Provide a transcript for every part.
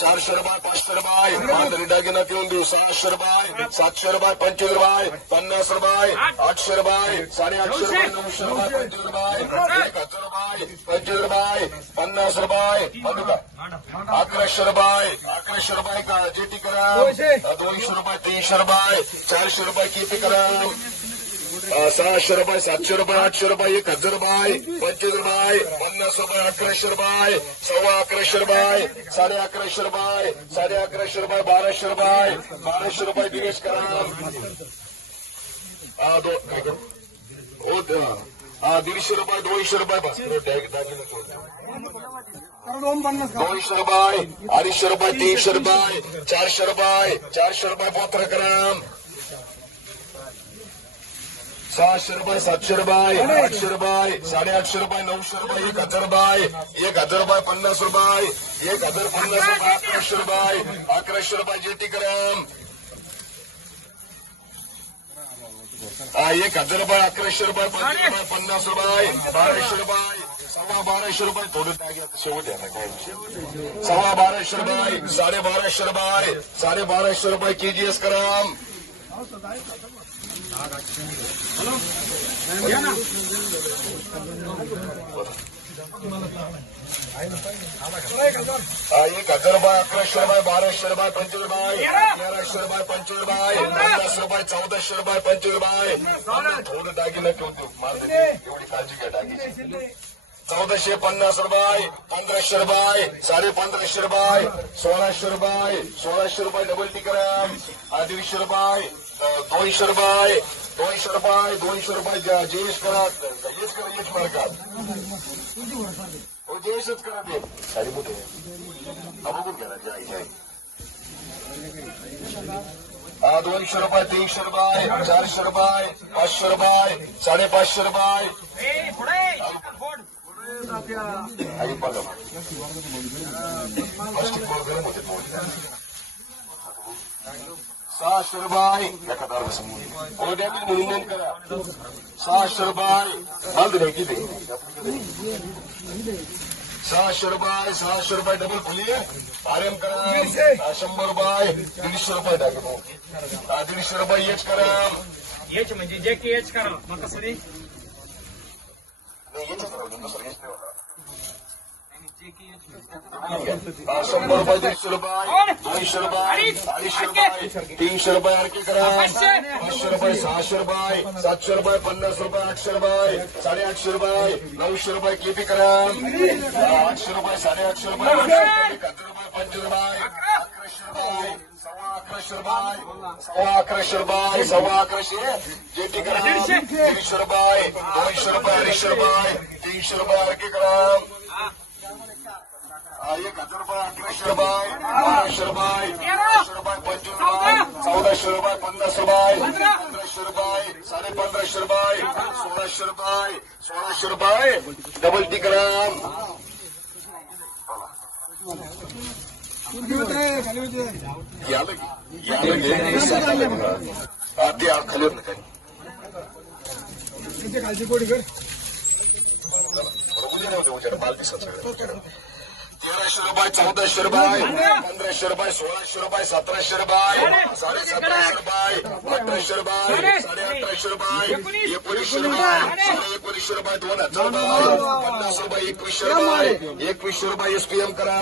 चारशे रुपये पाचशे रुपये मांजरी दागिना देऊन देऊ सहाशे रुपये सातशे रुपये पंचवीस रुपये पन्नास रुपये आठशे रुपये साडेआठशे रुपये नऊशे रुपये पंचवीस रुपये एक हज़ार रुपये पंचवीस रुपये पन्नास रुपये अकराशे रुपये अकराशे रुपये का जेटी करा दोनशे रुपये तीनशे रुपये चारशे रुपये किती करा अं, सहाशे रुपये सातशे रुपये आठशे रुपये एक हज़ार रुपये पंचवीस रुपये पन्नास रुपये अकराशे रुपये सव्वा अकराशे रुपये साडे अकराशे रुपये साडे अकराशे रुपये बाराशे रुपये बाराशे रुपये दिनेश करा दीडशे रुपये दोनशे रुपये. दोनशे रुपये अडीचशे रुपये तीनशे रुपये चारशे रुपये चारशे रुपये पोत्र सहाशे रुपये, सातशे रुपये, आठशे रुपये, साडेआठशे रुपये, नऊशे रुपये, एक हज़ार रुपये, एक हज़ार रुपये, पन्नास रुपये, एक हज़ार, पन्नास रुपये, अकराशे रुपये अकराशे रुपये जेटी ग्राम एक हज़ार रुपये, अकराशे रुपये पंचवीस रुपये बाराशे रुपये, सव्वा बाराशे रुपये, थोडं शेवट आहे ना. सव्वा बाराशे रुपये, साडे बाराशे रुपये, साडे बाराशे रुपये, केजीएस ग्राम एक हजार रुपये अकराशे रुपये बाराशे रुपये पंचवीस रुपये तेराशे रुपये पंचवीस रुपये पन्नास रुपये चौदाशे रुपये पंचवीस रुपये थोडं दागिनं मार देते. एवढी काळजी घ्या दागिने. चौदाशे पन्नास रुपये पंधराशे रुपये साडे पंधराशे रुपये सोळाशे रुपये सोळाशे रुपये डबल टिकरम हा दीडशे रुपये अं, दोनशे रुपये दोनशे रुपये दोनशे रुपये जे- जेश करा हेच करा हेच मार्गात हो जेशच करा ते साडी मोठे हा बघून घ्या ना जय जय हा दोनशे रुपये तीनशे रुपये चारशे रुपये पाचशे रुपये साडेपाचशे रुपये प्लास्टिक बोर्ड गरम सहाशे रुपये एका दारा समोर उद्या म्हणून करा सहाशे रुपये बाँध नाही किती सहाशे रुपये सहाशे रुपये डबल फुले आर्यन करा शंभर रुपये दीडशे रुपये दाखवतो दीडशे रुपये एच करा एच म्हणजे जे की एच करा मग कसं नाही, याच्यात राहू शंभर रुपये दीडशे रुपये दोनशे रुपये अडीचशे रुपये तीनशे रुपये आणखी करा पाचशे रुपये सहाशे रुपये सातशे रुपये पन्नास रुपये आठशे रुपये साडेआठशे रुपये नऊशे रुपये किती करा आठशे रुपये साडेआठशे रुपये रुपये पंचवीस रुपये अकराशे रुपये सव्वा अकराशे रुपये सव्वा अकराशे रुपये सव्वा अकराशे जेटी करा दीडशे रुपये दोनशे रुपये अडीचशे रुपये एक हजार रुपये अकराशे रुपये बाराशे रुपये तेराशे रुपये पंचवीस रुपये चौदाशे रुपये पन्नास रुपये पंधराशे रुपये साडे पंधराशे रुपये सोळाशे रुपये सोळाशे रुपये डबल टी ग्राम यालं की? यालं की? सांगायला बघा. ते आ- खाली नव्हते उद्या माल दिसत सगळं. तेराशे रुपये चौदाशे रुपये पंधराशे रुपये सोळाशे रुपये सतराशे रुपये साडे सतराशे रुपये अठराशे रुपये साडे अठराशे रुपये एकोणीसशे रुपये साडे एकोणीसशे रुपये दोन हज़ार रुपये पन्नास रुपये एकवीसशे रुपये एकवीसशे रुपये एसपीएम करा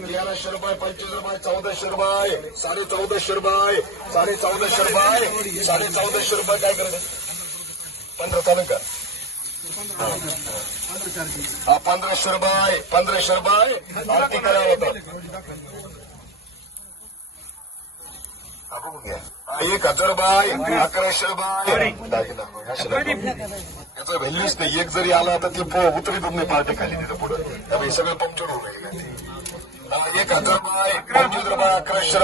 तेराशे रुपये पंचवीस रुपये चौदाशे रुपये साडे चौदाशे रुपये साडे चौदाशे रुपये साडे चौदाशे रुपये काय करायचं पंधरा चालेल का हा पंधराशे रुपये पंधराशे रुपये आरती करा होतं. एक हज़ार रुपये अकराशे रुपये दाखला. अशे दाखवा. याचं व्हॅल्यूच एक जरी आला तर ते उतरीतच नाही पार्टी खाली तिथं पुढं त्यामुळे सगळं एक हज़ार रुपये पंचवीस रुपये अकराशे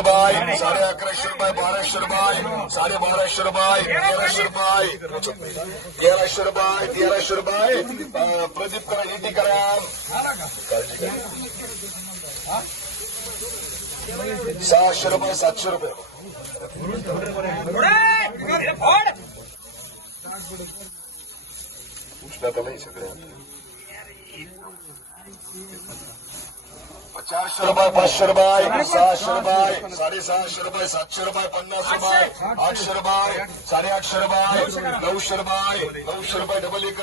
रुपये प्रदीप करा करा सहाशे रुपये सातशे रुपये उष्णता नाही सगळ्या चारशे रुपये पाचशे रुपये सहाशे रुपये साडेसहाशे रुपये सातशे रुपये पन्नास रुपये आठशे रुपये साडेआठशे रुपये नऊशे रुपये नऊशे रुपये डबल एक